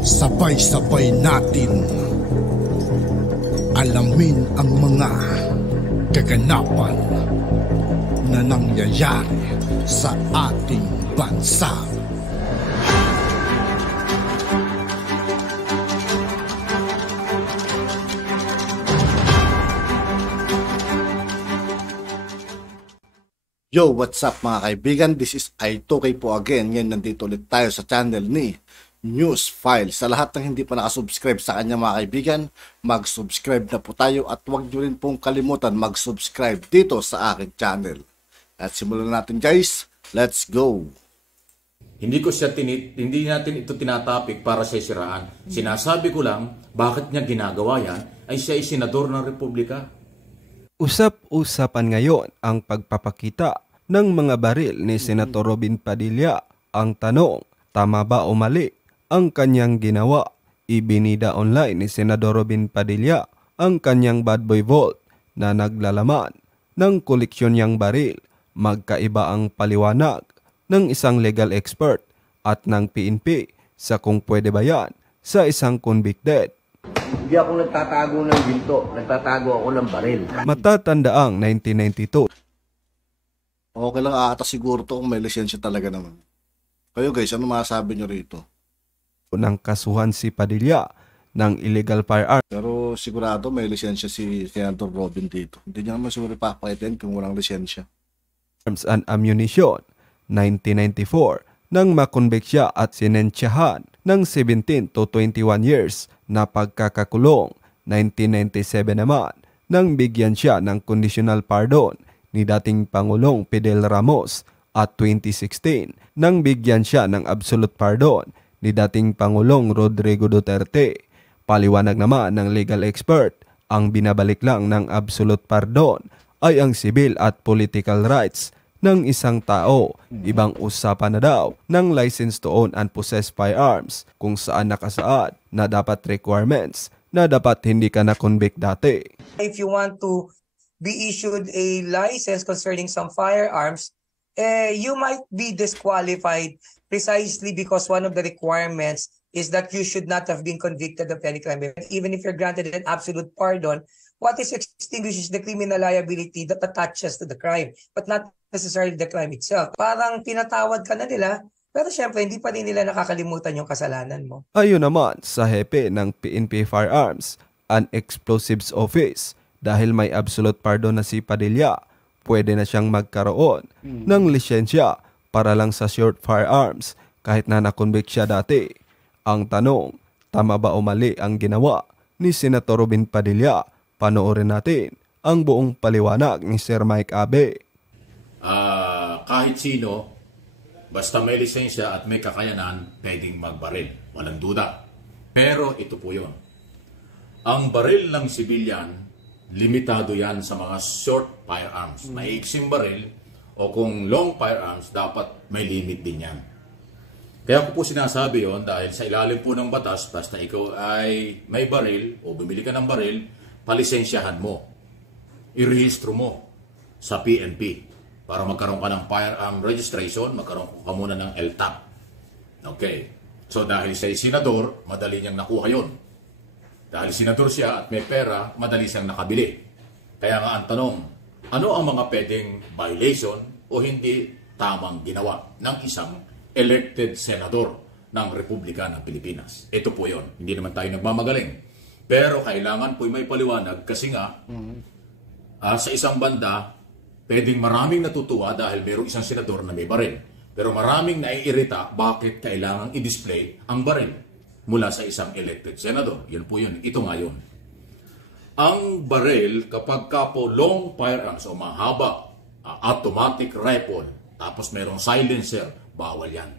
Sabay-sabay natin alamin ang mga kaganapan na nangyayari sa ating bansa. Yo, what's up mga kaibigan? This is I2K po again. Ngayon nandito ulit tayo sa channel ni News File. Sa lahat ng hindi pa nakasubscribe sa kanya mga kaibigan, mag-subscribe na po tayo at huwag nyo rin pong kalimutan mag-subscribe dito sa aking channel. At simulan natin guys, let's go! Hindi natin ito tinatapik para sa siraan. Sinasabi ko lang, bakit niya ginagawa yan ay siya ay senador ng Republika. Usap-usapan ngayon ang pagpapakita ng mga baril ni Senator Robin Padilla. Ang tanong, tama ba o mali ang kanyang ginawa? Ibinida online ni Senador Robin Padilla ang kanyang bad boy vault na naglalaman ng koleksyon niyang baril. Magkaiba ang paliwanag ng isang legal expert at ng PNP sa kung pwede ba yan sa isang convicted. Hindi ako nagtatago ng ginto, nagtatago ako ng baril. Matatandaang 1992. Okay lang ata siguro to kung may lisensya talaga naman. Kayo guys, ano masasabi nyo rito? Nang kasuhan si Padilla ng illegal firearm. Pero sigurado may lisensya si Senator Robin dito. Hindi niya naman siguro papakitin kung walang lisensya. Arms and Ammunition, 1994, nang makonvict siya at sinensyahan ng 17 to 21 years na pagkakakulong. 1997 naman, nang bigyan siya ng conditional pardon ni dating Pangulong Fidel Ramos at 2016, nang bigyan siya ng absolute pardon ni dating Pangulong Rodrigo Duterte. Paliwanag naman ng legal expert, ang binabalik lang ng absolute pardon ay ang civil at political rights ng isang tao. Ibang usapan na daw ng license to own and possess firearms kung saan nakasaad na dapat requirements na dapat hindi ka na-convict dati. If you want to be issued a license concerning some firearms, you might be disqualified precisely because one of the requirements is that you should not have been convicted of any crime. Even if you're granted an absolute pardon, what is extinguishes the criminal liability that attaches to the crime, but not necessarily the crime itself. Parang pinatawad ka na nila, pero syempre hindi pa rin nila nakakalimutan yung kasalanan mo. Ayon naman sa hepe ng PNP Firearms and Explosives Office, dahil may absolute pardon na si Padilla, pwede na siyang magkaroon ng lisensya para lang sa short firearms kahit na nakonvict siya dati. Ang tanong, tama ba o mali ang ginawa ni Senator Robin Padilla? Panoorin natin ang buong paliwanag ni Sir Mike Abe. Kahit sino, basta may lisensya at may kakayanan, pwedeng magbaril. Walang duda. Pero ito po yun. Ang baril ng sibilyan, limitado yan sa mga short firearms. Maiiksing baril o kung long firearms, dapat may limit din yan. Kaya ko po sinasabi yon dahil sa ilalim po ng batas, basta ikaw ay may baril o bumili ka ng baril, palisensyahan mo. Irehistro mo sa PNP para magkaroon ka ng firearm registration, magkaroon ka muna ng LTAP. Okay. So dahil siya ay senador, madali niyang nakuha yon. Dahil senador siya at may pera, madali siyang nakabili. Kaya nga ang tanong, ano ang mga pwedeng violation o hindi tamang ginawa ng isang elected senador ng Republika ng Pilipinas? Ito po yon. Hindi naman tayo nagmamagaling. Pero kailangan po may paliwanag kasi nga sa isang banda, pwedeng maraming natutuwa dahil mayroong isang senador na may baril. Pero maraming naiirita bakit kailangang i-display ang baril mula sa isang elected senador. Yan po yun. Ito nga yun. Ang baril kapag po long firearms o mahaba, automatic rifle, tapos mayroong silencer, bawal yan.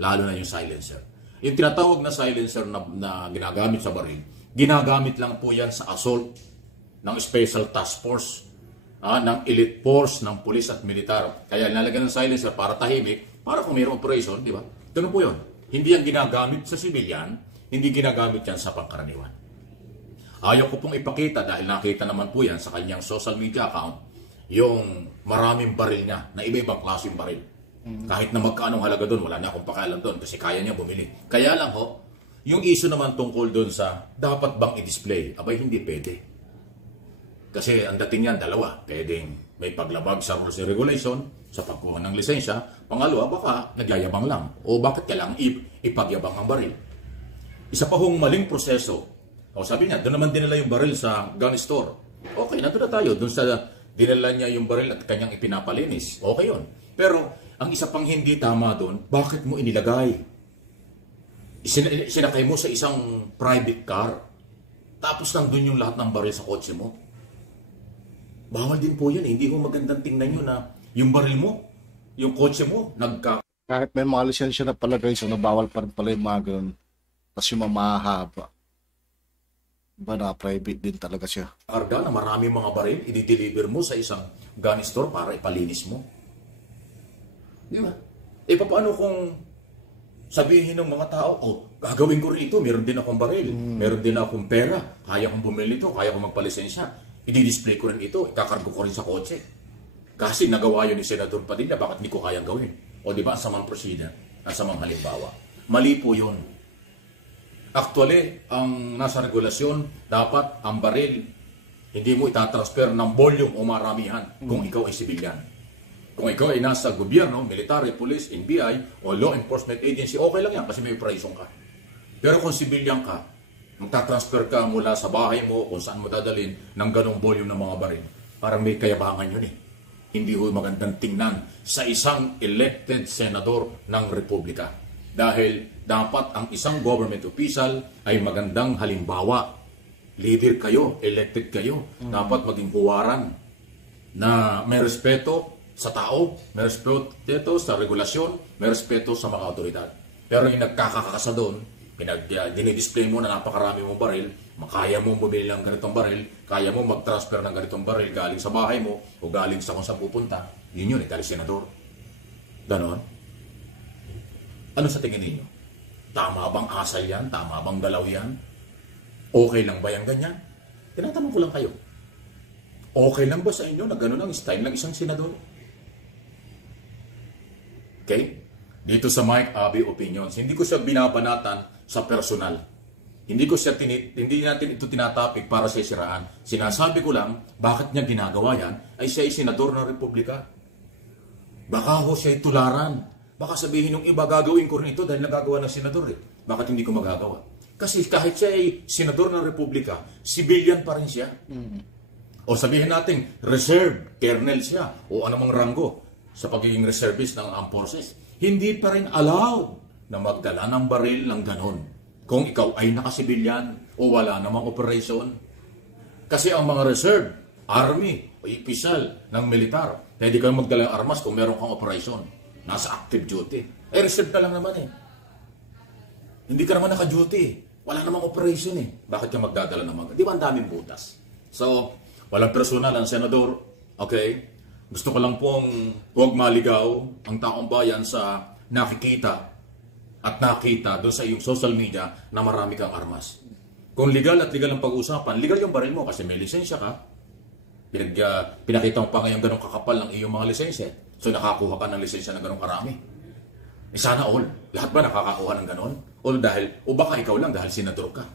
Lalo na yung silencer. Yung tinatawag na silencer na ginagamit sa baril, ginagamit lang po yan sa assault ng Special Task Force, ng elite force, ng pulis at militar. Kaya nalagyan ng silencer para tahimik, para kung mayroong operation, di ba? Ganun po yun. Hindi yan ginagamit sa civilian, hindi ginagamit yan sa pangkaraniwan. Ayaw ko pong ipakita dahil nakita naman po yan sa kanyang social media account, yung maraming baril niya, na iba-ibang klaseng baril. Kahit na magkano halaga doon, wala na akong pakialam doon kasi kaya niya bumili. Kaya lang ho, Yung issue naman tungkol doon sa dapat bang i-display, abay hindi pwede. Kasi ang dating yan, dalawa. Pwedeng may paglabag sa rules and regulation sa pagkuha ng lisensya. Pangalawa, baka nagyayabang lang. O bakit kailangang ipagyabang ang baril. Isa pa hong maling proseso. O sabi niya, doon naman dinala yung baril sa gun store. Okay, nandun na tayo. Doon sa dinala niya yung baril at kanyang ipinapalinis. Okay yun. Pero ang isa pang hindi tama doon, bakit mo inilagay? Sinakay mo sa isang private car. Tapos nandun yung lahat ng baril sa kotse mo. Bawal din po yun. Hindi ko magandang tingnan yun na yung baril mo, yung kotse mo, Kahit may mga lisensya na palagay, so nabawal pa rin pala yung mga ganun. Tapos yung mamahaba. Iba na private din talaga siya. karga na maraming mga baril, i-deliver mo sa isang gun store para ipalinis mo. Di ba? E paano kung sabihin ng mga tao, gagawin ko rin ito, meron din akong baril, meron din akong pera, kaya kong bumili ito, kaya kong magpalisensya, i-display ko rin ito, ikakargo ko rin sa kotse. Kasi nagawa yun ni Senador Padilla, bakit hindi ko kayang gawin? O di ba, ang samang procedure, ang samang halimbawa. Mali po yun. Actually, ang nasa regulasyon, dapat ang baril, hindi mo itatransfer ng volume o maramihan kung ikaw ay sibilyan. Kung ikaw ay nasa gobyerno, military, police, NBI, o law enforcement agency, okay lang yan kasi may operasyon ka. Pero kung sibilyan ka, magtatransfer ka mula sa bahay mo kung saan mo dadalhin ng ganong volume ng mga baril. Parang may kayabangan yun eh. Hindi ho magandang tingnan sa isang elected senador ng Republika. Dahil dapat ang isang government official ay magandang halimbawa. Leader kayo, elected kayo. Dapat maging huwaran na may respeto sa tao, may respeto sa regulasyon, may respeto sa mga otoridad. Pero yung nagkakakasa doon, dinidisplay mo na napakarami mong baril, kaya mo bumili ng ganitong baril, kaya mo mag-transfer ng ganitong baril galing sa bahay mo o galing sa kung saan pupunta, yun dahil senador. Ganon. Ano sa tingin ninyo? Tama bang asal yan? Tama bang galaw yan? Okay lang ba yung ganyan? Tinatanong ko lang kayo. Okay lang ba sa inyo na ganon ang style ng isang senador? Okay? Dito sa Mike Abe Opinions, hindi ko siya binabanatan sa personal. Hindi natin ito tinatapik para sa siraan. Sinasabi ko lang, bakit niya ginagawa yan, ay siya ay senador ng Republika. Baka ho siya ay tularan. Baka sabihin ng iba, gagawin ko rin ito dahil nagagawa ng senador eh. Bakit hindi ko magagawa? Kasi kahit siya ay senador ng Republika, civilian pa rin siya. O sabihin natin, reserve, colonel siya, o anumang ranggo sa pagiging reservist ng armed forces. Hindi pa rin allowed na magdala ng baril ng ganon. Kung ikaw ay nakasibilyan o wala namang operation. Kasi ang mga reserve, army, o opisyal ng militar, pwede kayong magdala ng armas kung meron kang operation. Nasa active duty. Reserve ka lang naman eh. Hindi ka naman naka-duty. Wala namang operation eh. Bakit ka magdadala ng mga? Di ba ang daming butas? So, walang personal ang senador. Okay? Gusto ko lang pong huwag maligaw ang taong bayan sa nakikita at nakita doon sa iyong social media na marami kang armas. Kung legal at legal ang pag-uusapan, legal yung baril mo kasi may lisensya ka. Pinakita mo pa ngayon ganong kakapal ng iyong mga lisensya. So nakakuha ka ng lisensya ng ganong karami. Sana all. Lahat ba nakakakuha ng ganon? O baka ikaw lang dahil senador ka.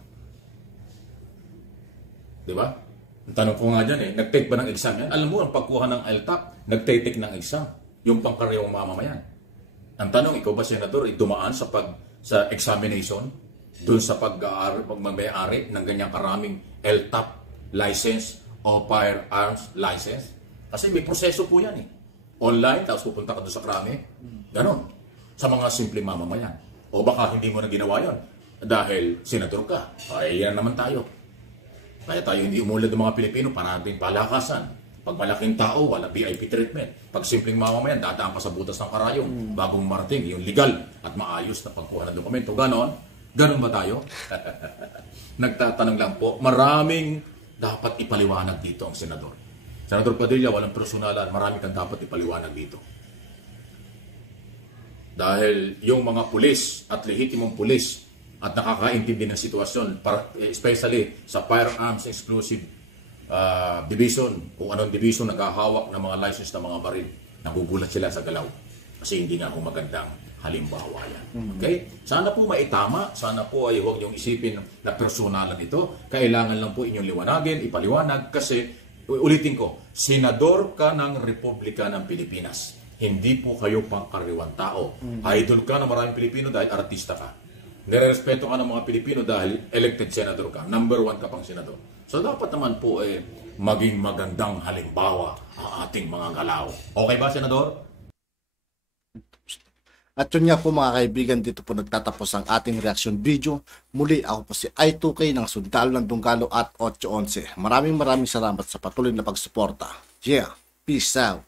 Di ba? Ang tanong ko nga dyan nag-take ba ng exam yan? Alam mo, ang pagkuha ng LTAP, nag-take ng exam. Yung pangkarewang mamamayan. Ang tanong, ikaw ba senador, dumaan sa examination, dun sa pag-may-ari ng ganyang karaming LTAP license o firearms license? Kasi may proseso po yan Online, tapos pupunta ka doon sa krami. Ganon. Sa mga simpleng mamamayan. O baka hindi mo na ginawa yun dahil senador ka. Ay, yan naman tayo. Kaya tayo hindi umulad ng mga Pilipino para natin palakasan. Pag malaking tao, wala VIP treatment. Pag simpleng mamamayan, dadaan ka sa butas ng karayong bagong marating, yung legal at maayos na pagkuha ng dokumento. Ganon? Ganon ba tayo? Nagtatanong lang po, maraming dapat ipaliwanag dito ang senador. Senador Padilla, walang personalan, marami kang dapat ipaliwanag dito. Dahil yung mga pulis at lehitimong pulis at nakakaintindi ng sitwasyon, especially sa Firearms Exclusive Division, kung anong division naghahawak ng mga license ng mga baril, nagugulat sila sa galaw. Kasi hindi nga ho magandang halimbawa yan. Okay? Sana po maitama, sana po ay huwag niyong isipin na personalan ito. Kailangan lang po inyong liwanagin, ipaliwanag kasi, ulitin ko, senador ka ng Republika ng Pilipinas. Hindi po kayo pangkaraniwang tao. Idol ka ng maraming Pilipino dahil artista ka. Nirerespeto ka ng mga Pilipino dahil elected senador ka. Number 1 ka pang senador. So dapat naman po maging magandang halimbawa ang ating mga galaw. Okay ba, senador? At yun nga po mga kaibigan, dito po nagtatapos ang ating reaction video. Muli ako po si I2K ng Sundalo ng Dunggalo at 811. Maraming salamat sa patuloy na pagsuporta. Yeah, peace out.